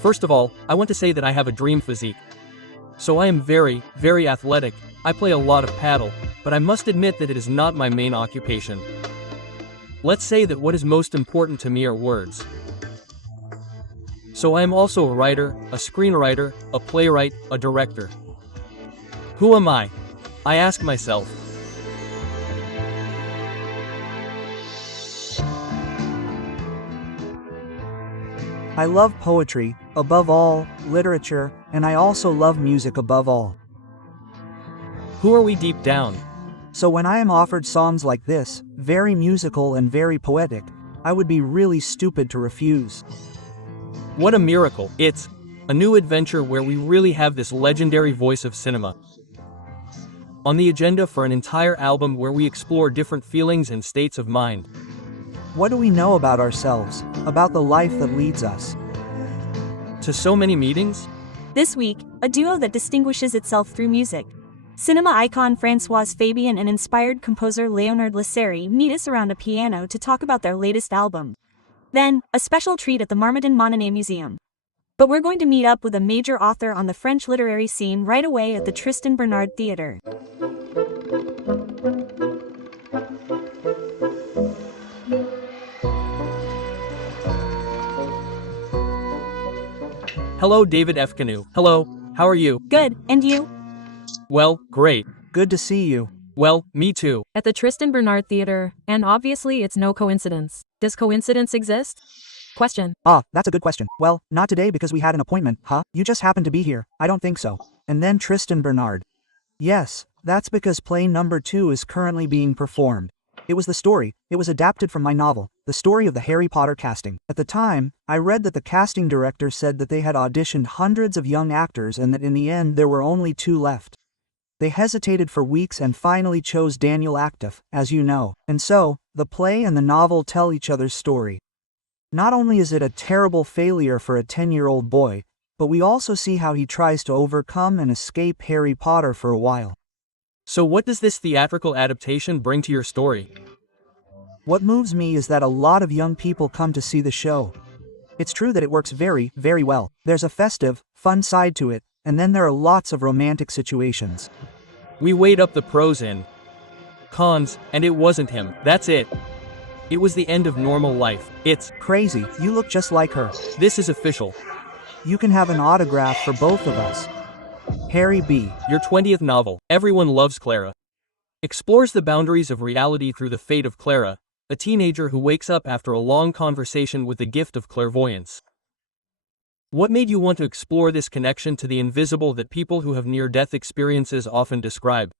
First of all, I want to say that I have a dream physique. So I am very, very athletic. I play a lot of paddle, but I must admit that it is not my main occupation. Let's say that what is most important to me are words. So I am also a writer, a screenwriter, a playwright, a director. Who am I? I ask myself. I love poetry, above all, literature, and I also love music above all. Who are we deep down? So when I am offered songs like this, very musical and very poetic, I would be really stupid to refuse. What a miracle. It's a new adventure where we really have this legendary voice of cinema. On the agenda for an entire album where we explore different feelings and states of mind. What do we know about ourselves, about the life that leads us? To so many meetings? This week, a duo that distinguishes itself through music. Cinema icon Françoise Fabian and inspired composer Léonard Lasserie meet us around a piano to talk about their latest album. Then, a special treat at the Marmottan Monet Museum. But we're going to meet up with a major author on the French literary scene right away at the Tristan Bernard Theatre. Hello, David F. Canu. Hello, how are you? Good, and you? Well, great. Good to see you. Well, me too. At the Tristan Bernard Theatre, and obviously it's no coincidence. Does coincidence exist? Question. That's a good question. Well, not today because we had an appointment, huh? You just happened to be here. I don't think so. And then Tristan Bernard. Yes, that's because play number 2 is currently being performed. It was adapted from my novel, The Story of the Harry Potter Casting. At the time, I read that the casting director said that they had auditioned hundreds of young actors and that in the end there were only 2 left. They hesitated for weeks and finally chose Daniel Actiff, as you know. And so, the play and the novel tell each other's story. Not only is it a terrible failure for a 10-year-old boy, but we also see how he tries to overcome and escape Harry Potter for a while. So what does this theatrical adaptation bring to your story? What moves me is that a lot of young people come to see the show. It's true that it works very, very well. There's a festive, fun side to it, and then there are lots of romantic situations. We weighed up the pros and cons, and it wasn't him. That's it. It was the end of normal life. It's crazy. You look just like her. This is official. You can have an autograph for both of us. Harry B. Your 20th novel, Everyone Loves Clara, explores the boundaries of reality through the fate of Clara, a teenager who wakes up after a long conversation with the gift of clairvoyance. What made you want to explore this connection to the invisible that people who have near-death experiences often describe?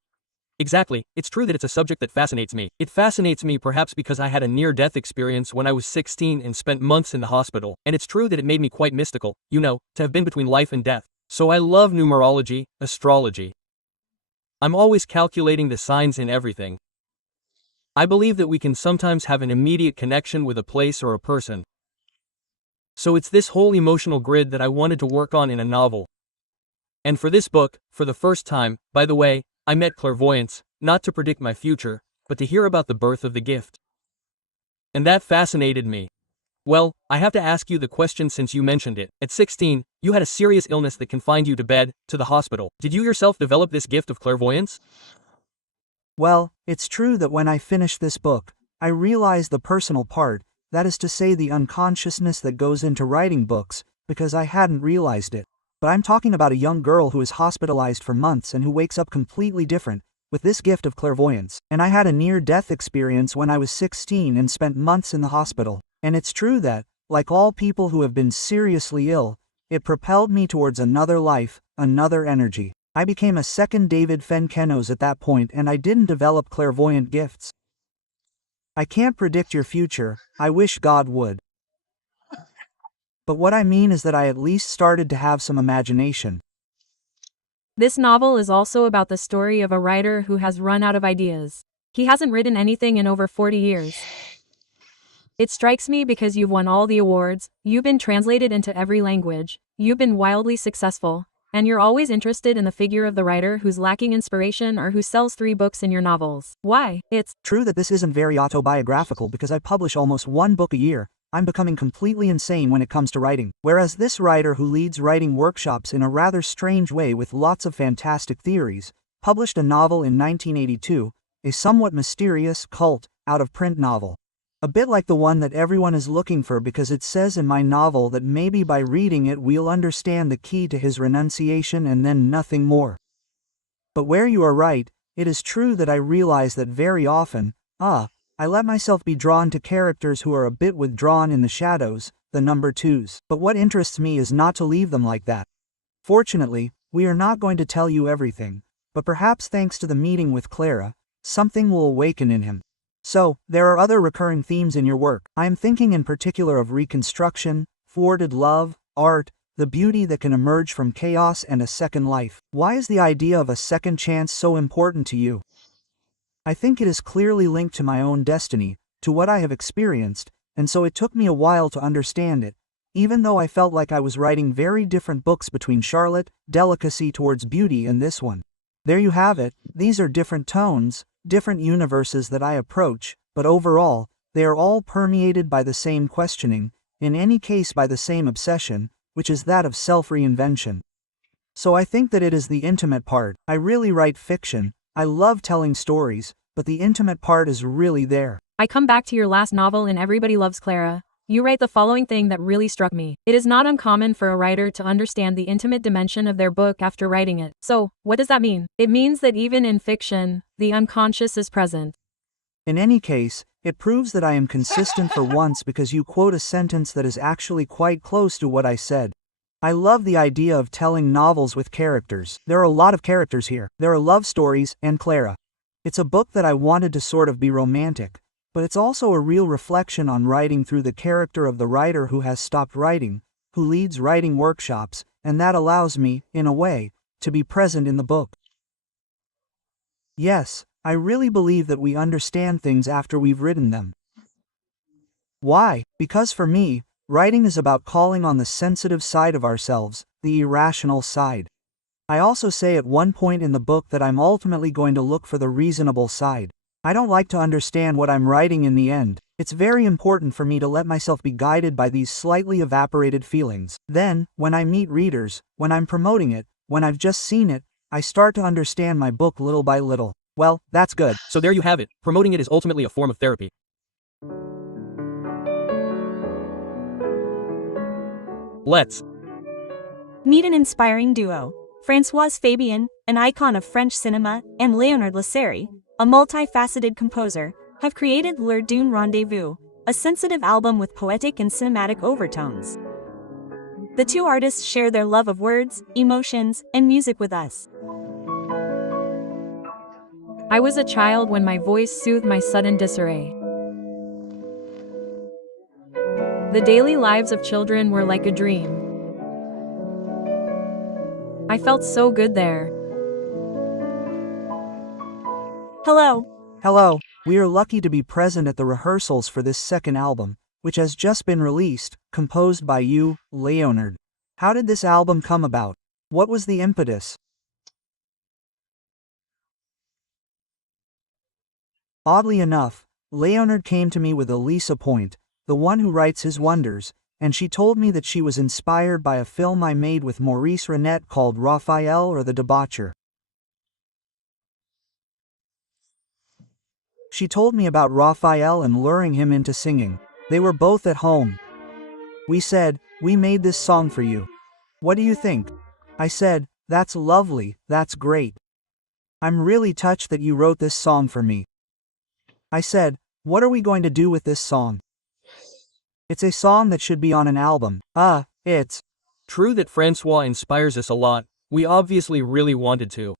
Exactly, it's true that it's a subject that fascinates me. It fascinates me perhaps because I had a near-death experience when I was 16 and spent months in the hospital, and it's true that it made me quite mystical, to have been between life and death. So I love numerology, astrology. I'm always calculating the signs in everything. I believe that we can sometimes have an immediate connection with a place or a person. So it's this whole emotional grid that I wanted to work on in a novel. And for this book, for the first time, by the way, I met clairvoyance, not to predict my future, but to hear about the birth of the gift. And that fascinated me. Well, I have to ask you the question since you mentioned it. At 16, you had a serious illness that confined you to bed, to the hospital. Did you yourself develop this gift of clairvoyance? Well, it's true that when I finished this book, I realized the personal part, that is to say the unconsciousness that goes into writing books, because I hadn't realized it. But I'm talking about a young girl who is hospitalized for months and who wakes up completely different, with this gift of clairvoyance. And I had a near-death experience when I was 16 and spent months in the hospital. And it's true that, like all people who have been seriously ill, it propelled me towards another life, another energy. I became a second David Foenkinos at that point and I didn't develop clairvoyant gifts. I can't predict your future, I wish God would. But what I mean is that I at least started to have some imagination. This novel is also about the story of a writer who has run out of ideas. He hasn't written anything in over 40 years. It strikes me because you've won all the awards, you've been translated into every language, you've been wildly successful, and you're always interested in the figure of the writer who's lacking inspiration or who sells 3 books in your novels. Why? It's true that this isn't very autobiographical because I publish almost 1 book a year, I'm becoming completely insane when it comes to writing. Whereas this writer who leads writing workshops in a rather strange way with lots of fantastic theories, published a novel in 1982, a somewhat mysterious, cult, out-of-print novel. A bit like the one that everyone is looking for because it says in my novel that maybe by reading it we'll understand the key to his renunciation and then nothing more. But where you are right, it is true that I realize that very often, I let myself be drawn to characters who are a bit withdrawn in the shadows, the number twos. But what interests me is not to leave them like that. Fortunately, we are not going to tell you everything, but perhaps thanks to the meeting with Clara, something will awaken in him. So, there are other recurring themes in your work. I am thinking in particular of reconstruction, thwarted love, art, the beauty that can emerge from chaos and a second life. Why is the idea of a second chance so important to you? I think it is clearly linked to my own destiny, to what I have experienced, and so it took me a while to understand it, even though I felt like I was writing very different books between Charlotte, Delicacy Towards Beauty, and this one. There you have it, these are different tones, different universes that I approach, but overall, they are all permeated by the same questioning, in any case by the same obsession, which is that of self-reinvention. So I think that it is the intimate part. I really write fiction, I love telling stories, but the intimate part is really there. I come back to your last novel in Everybody Loves Clara. You write the following thing that really struck me. It is not uncommon for a writer to understand the intimate dimension of their book after writing it. So, what does that mean? It means that even in fiction, the unconscious is present. In any case, it proves that I am consistent for once because you quote a sentence that is actually quite close to what I said. I love the idea of telling novels with characters. There are a lot of characters here. There are love stories, and Clara. It's a book that I wanted to sort of be romantic, but it's also a real reflection on writing through the character of the writer who has stopped writing, who leads writing workshops, and that allows me, in a way, to be present in the book. Yes, I really believe that we understand things after we've written them. Why? Because for me, writing is about calling on the sensitive side of ourselves, the irrational side. I also say at one point in the book that I'm ultimately going to look for the reasonable side. I don't like to understand what I'm writing in the end. It's very important for me to let myself be guided by these slightly evaporated feelings. Then, when I meet readers, when I'm promoting it, when I've just seen it, I start to understand my book little by little. Well, that's good. So there you have it, promoting it is ultimately a form of therapy. Let's meet an inspiring duo. Françoise Fabian, an icon of French cinema, and Léonard Lasserie, a multifaceted composer, have created Le Dune Rendezvous, a sensitive album with poetic and cinematic overtones. The two artists share their love of words, emotions, and music with us. I was a child when my voice soothed my sudden disarray. The daily lives of children were like a dream. I felt so good there. Hello. Hello, we are lucky to be present at the rehearsals for this second album, which has just been released, composed by you, Léonard. How did this album come about? What was the impetus? Oddly enough, Léonard came to me with Elisa Point, the one who writes his wonders, and she told me that she was inspired by a film I made with Maurice Renette called Raphael or the Debaucher. She told me about Raphael and luring him into singing. They were both at home. We said, "We made this song for you. What do you think?" I said, "That's lovely, that's great. I'm really touched that you wrote this song for me." I said, "What are we going to do with this song?" "It's a song that should be on an album." It's true that François inspires us a lot. We obviously really wanted to.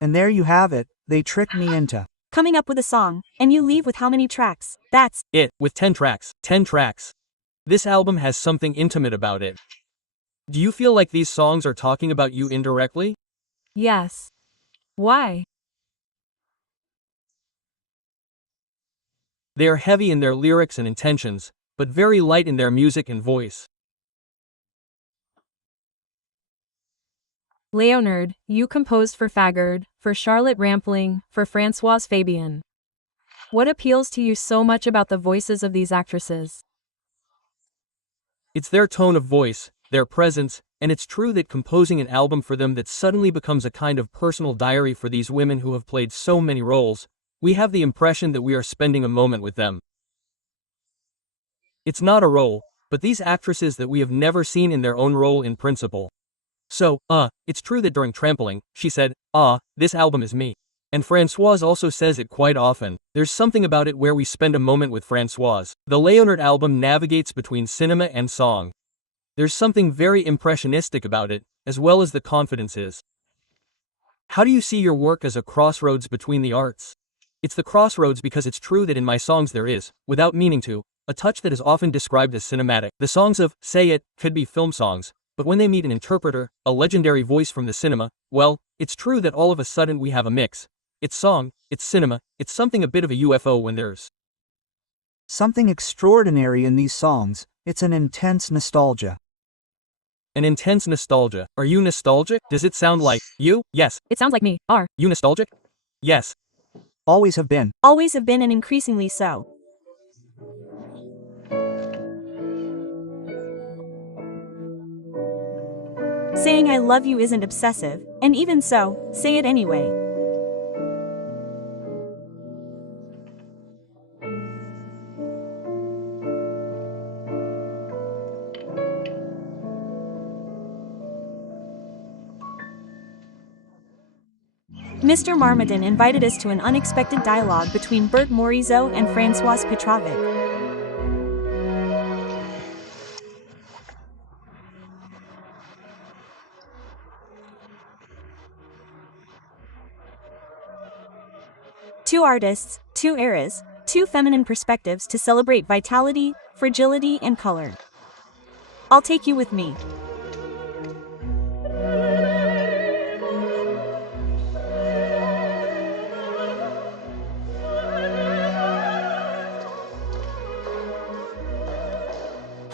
And there you have it, they tricked me into coming up with a song, and you leave with how many tracks? That's it, with 10 tracks. 10 tracks. This album has something intimate about it. Do you feel like these songs are talking about you indirectly? Yes. Why? They are heavy in their lyrics and intentions, but very light in their music and voice. Léonard, you composed for Fagard, for Charlotte Rampling, for Françoise Fabian. What appeals to you so much about the voices of these actresses? It's their tone of voice, their presence, and it's true that composing an album for them that suddenly becomes a kind of personal diary for these women who have played so many roles, we have the impression that we are spending a moment with them. It's not a role, but these actresses that we have never seen in their own role in principle. So, it's true that during Trampling, she said, this album is me. And Françoise also says it quite often. There's something about it where we spend a moment with Françoise. The Léonard album navigates between cinema and song. There's something very impressionistic about it, as well as the confidence is. How do you see your work as a crossroads between the arts? It's the crossroads because it's true that in my songs there is, without meaning to, a touch that is often described as cinematic. The songs of Say It could be film songs, but when they meet an interpreter, a legendary voice from the cinema, well, it's true that all of a sudden we have a mix. It's song, it's cinema, it's something a bit of a UFO when there's something extraordinary in these songs. It's an intense nostalgia. an intense nostalgia. Are you nostalgic? Does it sound like you? Yes. It sounds like me. Are You nostalgic? Yes. Always have been. Always have been and increasingly so. Saying I love you isn't obsessive, and even so, say it anyway. Mr. Marmaden invited us to an unexpected dialogue between Bert Morisot and Françoise Petrovic. Two artists, two eras, two feminine perspectives to celebrate vitality, fragility, and color. I'll take you with me.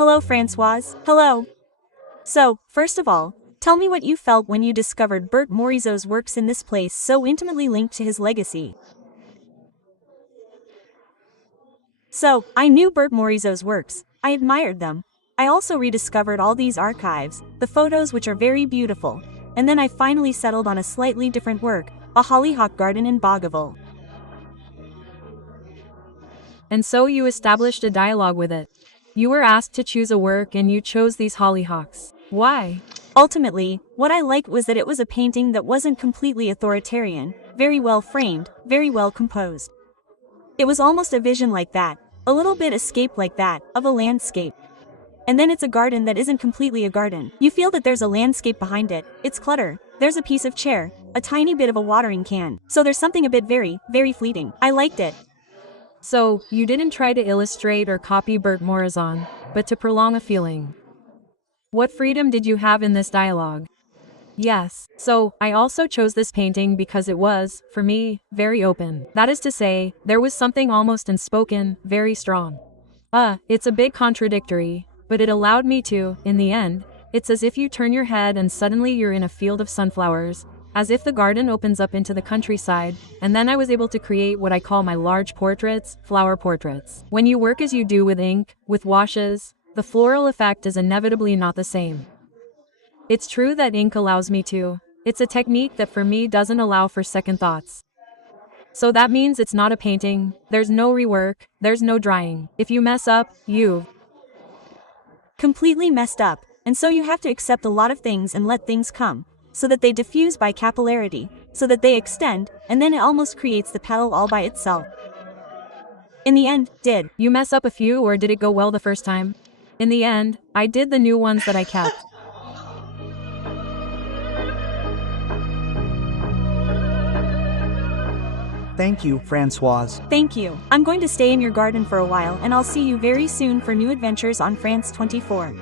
Hello, Françoise. Hello. So, first of all, tell me what you felt when you discovered Bert Morisot's works in this place so intimately linked to his legacy. So, I knew Bert Morisot's works, I admired them. I also rediscovered all these archives, the photos which are very beautiful, and then I finally settled on a slightly different work, a hollyhock garden in Bogaville. And so you established a dialogue with it. You were asked to choose a work and you chose these hollyhocks. Why? Ultimately, what I liked was that it was a painting that wasn't completely authoritarian, very well framed, very well composed. It was almost a vision like that, a little bit escape like that, of a landscape. And then it's a garden that isn't completely a garden. You feel that there's a landscape behind it, it's clutter, there's a piece of chair, a tiny bit of a watering can. So there's something a bit very, very fleeting. I liked it. So, you didn't try to illustrate or copy Bert Morisot, but to prolong a feeling. What freedom did you have in this dialogue? Yes, so, I also chose this painting because it was, for me, very open. That is to say, there was something almost unspoken, very strong. It's a bit contradictory, but it allowed me to, in the end, it's as if you turn your head and suddenly you're in a field of sunflowers, as if the garden opens up into the countryside, and then I was able to create what I call my large portraits, flower portraits. When you work as you do with ink, with washes, the floral effect is inevitably not the same. It's true that ink allows me to. It's a technique that for me doesn't allow for second thoughts. So that means it's not a painting, there's no rework, there's no drying. If you mess up, you've completely messed up, and so you have to accept a lot of things and let things come, so that they diffuse by capillarity, so that they extend, and then it almost creates the petal all by itself. In the end, did you mess up a few or did it go well the first time? In the end, I did the new ones that I kept. Thank you, Françoise. Thank you. I'm going to stay in your garden for a while and I'll see you very soon for new adventures on France 24.